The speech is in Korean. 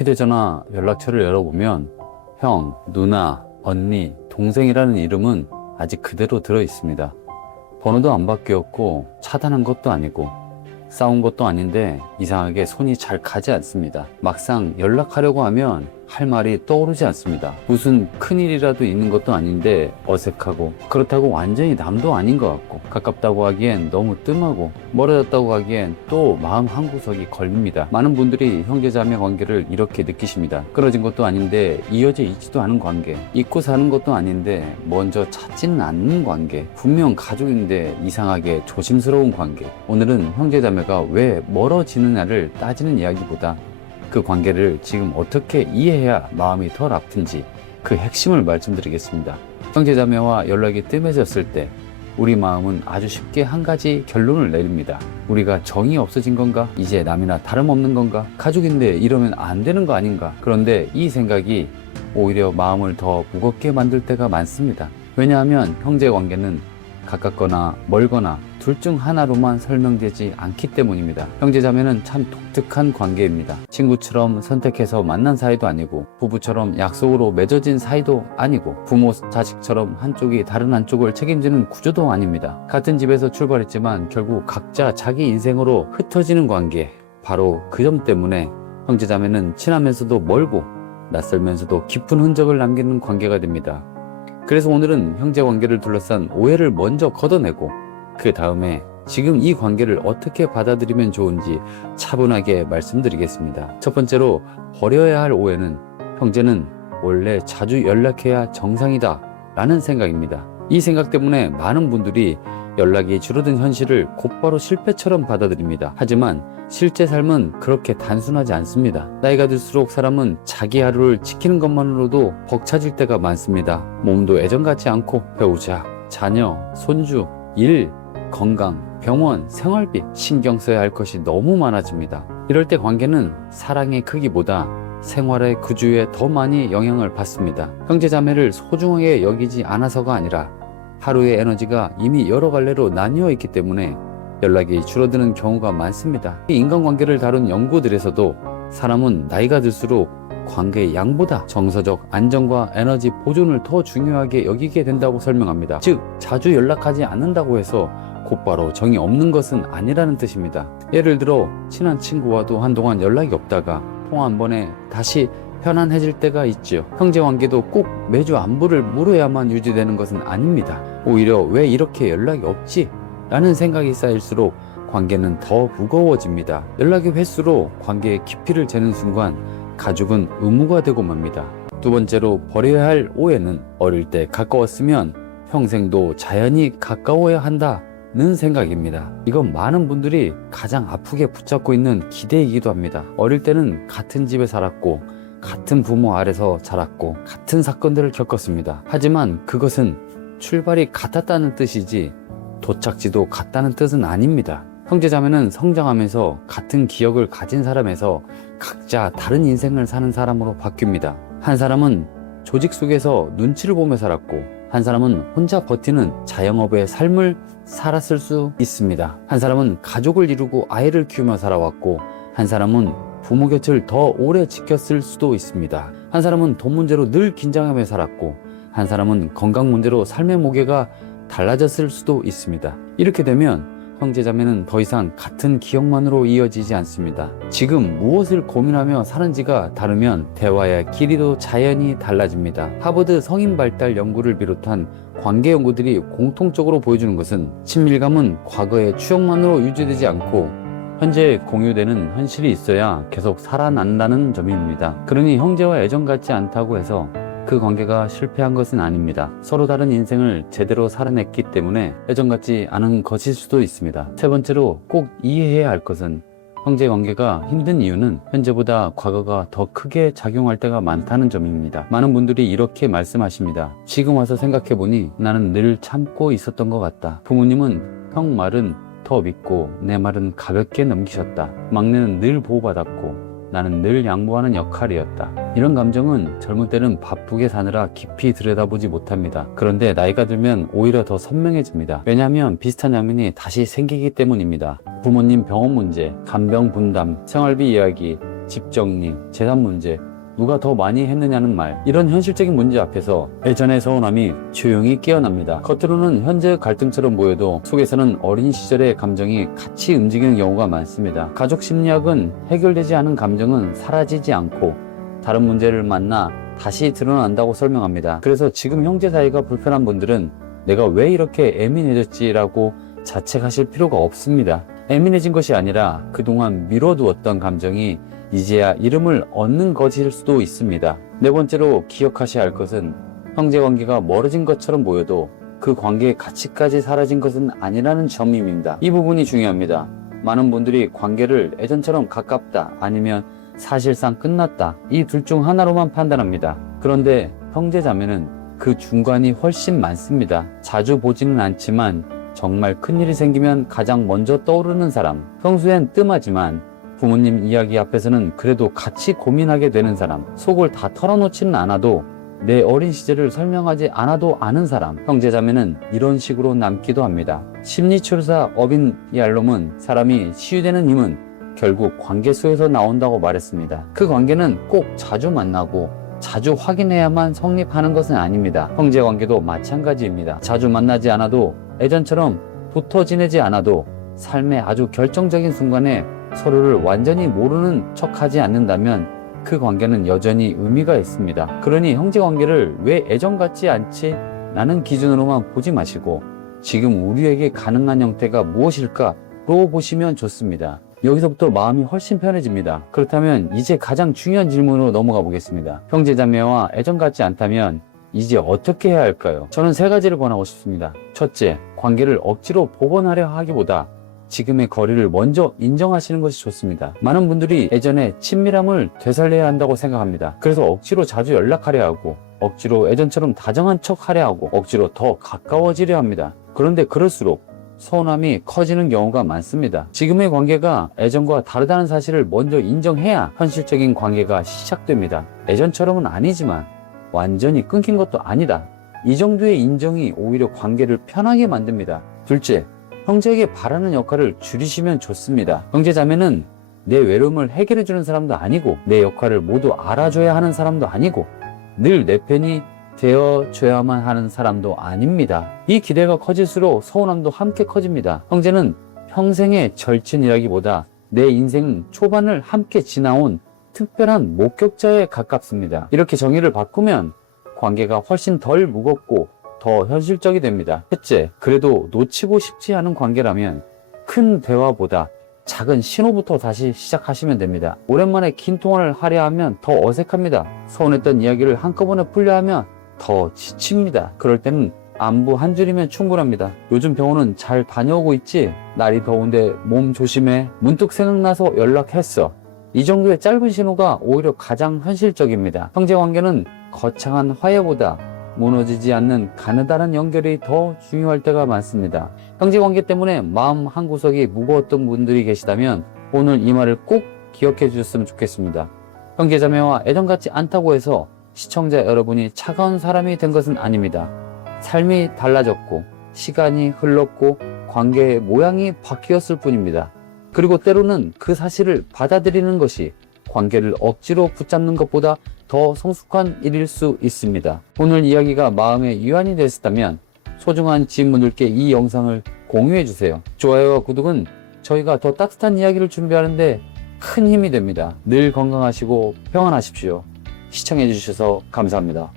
휴대전화 연락처를 열어보면 형, 누나, 언니, 동생이라는 이름은 아직 그대로 들어 있습니다. 번호도 안 바뀌었고 차단한 것도 아니고 싸운 것도 아닌데 이상하게 손이 잘 가지 않습니다. 막상 연락하려고 하면 할 말이 떠오르지 않습니다. 무슨 큰일이라도 있는 것도 아닌데 어색하고, 그렇다고 완전히 남도 아닌 것 같고, 가깝다고 하기엔 너무 뜸하고, 멀어졌다고 하기엔 또 마음 한구석이 걸립니다. 많은 분들이 형제자매 관계를 이렇게 느끼십니다. 끊어진 것도 아닌데 이어져 있지도 않은 관계, 잊고 사는 것도 아닌데 먼저 찾지는 않는 관계, 분명 가족인데 이상하게 조심스러운 관계. 오늘은 형제자매가 왜 멀어지느냐를 따지는 이야기보다 그 관계를 지금 어떻게 이해해야 마음이 덜 아픈지 그 핵심을 말씀드리겠습니다. 형제자매와 연락이 뜸해졌을 때 우리 마음은 아주 쉽게 한 가지 결론을 내립니다. 우리가 정이 없어진 건가? 이제 남이나 다름없는 건가? 가족인데 이러면 안 되는 거 아닌가? 그런데 이 생각이 오히려 마음을 더 무겁게 만들 때가 많습니다. 왜냐하면 형제관계는 가깝거나 멀거나 둘 중 하나로만 설명되지 않기 때문입니다. 형제자매는 참 독특한 관계입니다. 친구처럼 선택해서 만난 사이도 아니고, 부부처럼 약속으로 맺어진 사이도 아니고, 부모 자식처럼 한쪽이 다른 한쪽을 책임지는 구조도 아닙니다. 같은 집에서 출발했지만 결국 각자 자기 인생으로 흩어지는 관계, 바로 그 점 때문에 형제자매는 친하면서도 멀고 낯설면서도 깊은 흔적을 남기는 관계가 됩니다. 그래서 오늘은 형제관계를 둘러싼 오해를 먼저 걷어내고 그 다음에 지금 이 관계를 어떻게 받아들이면 좋은지 차분하게 말씀드리겠습니다. 첫 번째로, 버려야 할 오해는 형제는 원래 자주 연락해야 정상이다 라는 생각입니다. 이 생각 때문에 많은 분들이 연락이 줄어든 현실을 곧바로 실패처럼 받아들입니다. 하지만 실제 삶은 그렇게 단순하지 않습니다. 나이가 들수록 사람은 자기 하루를 지키는 것만으로도 벅차질 때가 많습니다. 몸도 예전 같지 않고 배우자, 자녀, 손주, 일, 건강, 병원, 생활비, 신경 써야 할 것이 너무 많아집니다. 이럴 때 관계는 사랑의 크기보다 생활의 구조에 더 많이 영향을 받습니다. 형제자매를 소중하게 여기지 않아서가 아니라 하루의 에너지가 이미 여러 갈래로 나뉘어 있기 때문에 연락이 줄어드는 경우가 많습니다. 이 인간관계를 다룬 연구들에서도 사람은 나이가 들수록 관계의 양보다 정서적 안정과 에너지 보존을 더 중요하게 여기게 된다고 설명합니다. 즉, 자주 연락하지 않는다고 해서 곧바로 정이 없는 것은 아니라는 뜻입니다. 예를 들어 친한 친구와도 한동안 연락이 없다가 통화 한 번에 다시 편안해질 때가 있죠. 형제관계도 꼭 매주 안부를 물어야만 유지되는 것은 아닙니다. 오히려 왜 이렇게 연락이 없지? 라는 생각이 쌓일수록 관계는 더 무거워집니다. 연락의 횟수로 관계의 깊이를 재는 순간 가족은 의무가 되고 맙니다. 두 번째로, 버려야 할 오해는 어릴 때 가까웠으면 평생도 자연히 가까워야 한다는 생각입니다. 이건 많은 분들이 가장 아프게 붙잡고 있는 기대이기도 합니다. 어릴 때는 같은 집에 살았고 같은 부모 아래서 자랐고 같은 사건들을 겪었습니다. 하지만 그것은 출발이 같았다는 뜻이지 도착지도 같다는 뜻은 아닙니다. 형제자매는 성장하면서 같은 기억을 가진 사람에서 각자 다른 인생을 사는 사람으로 바뀝니다. 한 사람은 조직 속에서 눈치를 보며 살았고, 한 사람은 혼자 버티는 자영업의 삶을 살았을 수 있습니다. 한 사람은 가족을 이루고 아이를 키우며 살아왔고, 한 사람은 부모 곁을 더 오래 지켰을 수도 있습니다. 한 사람은 돈 문제로 늘 긴장하며 살았고, 한 사람은 건강 문제로 삶의 무게가 달라졌을 수도 있습니다. 이렇게 되면 형제자매는 더 이상 같은 기억만으로 이어지지 않습니다. 지금 무엇을 고민하며 사는지가 다르면 대화의 길이도 자연히 달라집니다. 하버드 성인 발달 연구를 비롯한 관계 연구들이 공통적으로 보여주는 것은, 친밀감은 과거의 추억만으로 유지되지 않고 현재 공유되는 현실이 있어야 계속 살아난다는 점입니다. 그러니 형제와 애정 같지 않다고 해서 그 관계가 실패한 것은 아닙니다. 서로 다른 인생을 제대로 살아냈기 때문에 애정 같지 않은 것일 수도 있습니다. 세 번째로, 꼭 이해해야 할 것은, 형제 관계가 힘든 이유는 현재보다 과거가 더 크게 작용할 때가 많다는 점입니다. 많은 분들이 이렇게 말씀하십니다. 지금 와서 생각해보니 나는 늘 참고 있었던 것 같다. 부모님은 형 말은 더 믿고 내 말은 가볍게 넘기셨다. 막내는 늘 보호받았고 나는 늘 양보하는 역할이었다. 이런 감정은 젊을 때는 바쁘게 사느라 깊이 들여다보지 못합니다. 그런데 나이가 들면 오히려 더 선명해집니다. 왜냐하면 비슷한 장면이 다시 생기기 때문입니다. 부모님 병원 문제, 간병 분담, 생활비 이야기, 집 정리, 재산 문제, 누가 더 많이 했느냐는 말, 이런 현실적인 문제 앞에서 예전의 서운함이 조용히 깨어납니다. 겉으로는 현재의 갈등처럼 보여도 속에서는 어린 시절의 감정이 같이 움직이는 경우가 많습니다. 가족 심리학은 해결되지 않은 감정은 사라지지 않고 다른 문제를 만나 다시 드러난다고 설명합니다. 그래서 지금 형제 사이가 불편한 분들은 내가 왜 이렇게 예민해졌지라고 자책하실 필요가 없습니다. 예민해진 것이 아니라 그동안 미뤄두었던 감정이 이제야 이름을 얻는 것일 수도 있습니다. 네 번째로 기억하셔야 할 것은 형제관계가 멀어진 것처럼 보여도 그 관계의 가치까지 사라진 것은 아니라는 점입니다. 이 부분이 중요합니다. 많은 분들이 관계를 예전처럼 가깝다 아니면 사실상 끝났다, 이 둘 중 하나로만 판단합니다. 그런데 형제자매는 그 중간이 훨씬 많습니다. 자주 보지는 않지만 정말 큰일이 생기면 가장 먼저 떠오르는 사람, 평소엔 뜸하지만 부모님 이야기 앞에서는 그래도 같이 고민하게 되는 사람, 속을 다 털어놓지는 않아도 내 어린 시절을 설명하지 않아도 아는 사람, 형제자매는 이런 식으로 남기도 합니다. 심리치료사 어빈 얄롬은 사람이 치유되는 힘은 결국 관계 속에서 나온다고 말했습니다. 그 관계는 꼭 자주 만나고 자주 확인해야만 성립하는 것은 아닙니다. 형제관계도 마찬가지입니다. 자주 만나지 않아도 예전처럼 붙어 지내지 않아도 삶의 아주 결정적인 순간에 서로를 완전히 모르는 척하지 않는다면 그 관계는 여전히 의미가 있습니다. 그러니 형제관계를 왜 애정 같지 않지? 라는 기준으로만 보지 마시고 지금 우리에게 가능한 형태가 무엇일까로 보시면 좋습니다. 여기서부터 마음이 훨씬 편해집니다. 그렇다면 이제 가장 중요한 질문으로 넘어가 보겠습니다. 형제자매와 애정 같지 않다면 이제 어떻게 해야 할까요? 저는 세 가지를 권하고 싶습니다. 첫째, 관계를 억지로 복원하려 하기보다 지금의 거리를 먼저 인정하시는 것이 좋습니다. 많은 분들이 예전에 친밀함을 되살려야 한다고 생각합니다. 그래서 억지로 자주 연락하려 하고 억지로 예전처럼 다정한 척 하려 하고 억지로 더 가까워지려 합니다. 그런데 그럴수록 서운함이 커지는 경우가 많습니다. 지금의 관계가 예전과 다르다는 사실을 먼저 인정해야 현실적인 관계가 시작됩니다. 예전처럼은 아니지만 완전히 끊긴 것도 아니다. 이 정도의 인정이 오히려 관계를 편하게 만듭니다. 둘째, 형제에게 바라는 역할을 줄이시면 좋습니다. 형제자매는 내 외로움을 해결해주는 사람도 아니고 내 역할을 모두 알아줘야 하는 사람도 아니고 늘 내 편이 되어줘야만 하는 사람도 아닙니다. 이 기대가 커질수록 서운함도 함께 커집니다. 형제는 평생의 절친이라기보다 내 인생 초반을 함께 지나온 특별한 목격자에 가깝습니다. 이렇게 정의를 바꾸면 관계가 훨씬 덜 무겁고 더 현실적이 됩니다. 셋째, 그래도 놓치고 싶지 않은 관계라면 큰 대화보다 작은 신호부터 다시 시작하시면 됩니다. 오랜만에 긴 통화를 하려 하면 더 어색합니다. 서운했던 이야기를 한꺼번에 풀려 하면 더 지칩니다. 그럴 때는 안부 한 줄이면 충분합니다. 요즘 병원은 잘 다녀오고 있지? 날이 더운데 몸 조심해. 문득 생각나서 연락했어. 이 정도의 짧은 신호가 오히려 가장 현실적입니다. 형제관계는 거창한 화해보다 무너지지 않는 가느다란 연결이 더 중요할 때가 많습니다. 형제관계 때문에 마음 한구석이 무거웠던 분들이 계시다면 오늘 이 말을 꼭 기억해 주셨으면 좋겠습니다. 형제자매와 애정 같지 않다고 해서 시청자 여러분이 차가운 사람이 된 것은 아닙니다. 삶이 달라졌고 시간이 흘렀고 관계의 모양이 바뀌었을 뿐입니다. 그리고 때로는 그 사실을 받아들이는 것이 관계를 억지로 붙잡는 것보다 더 성숙한 일일 수 있습니다. 오늘 이야기가 마음에 유한이 되었다면 소중한 지인분들께 이 영상을 공유해 주세요. 좋아요와 구독은 저희가 더 따뜻한 이야기를 준비하는데 큰 힘이 됩니다. 늘 건강하시고 평안하십시오. 시청해 주셔서 감사합니다.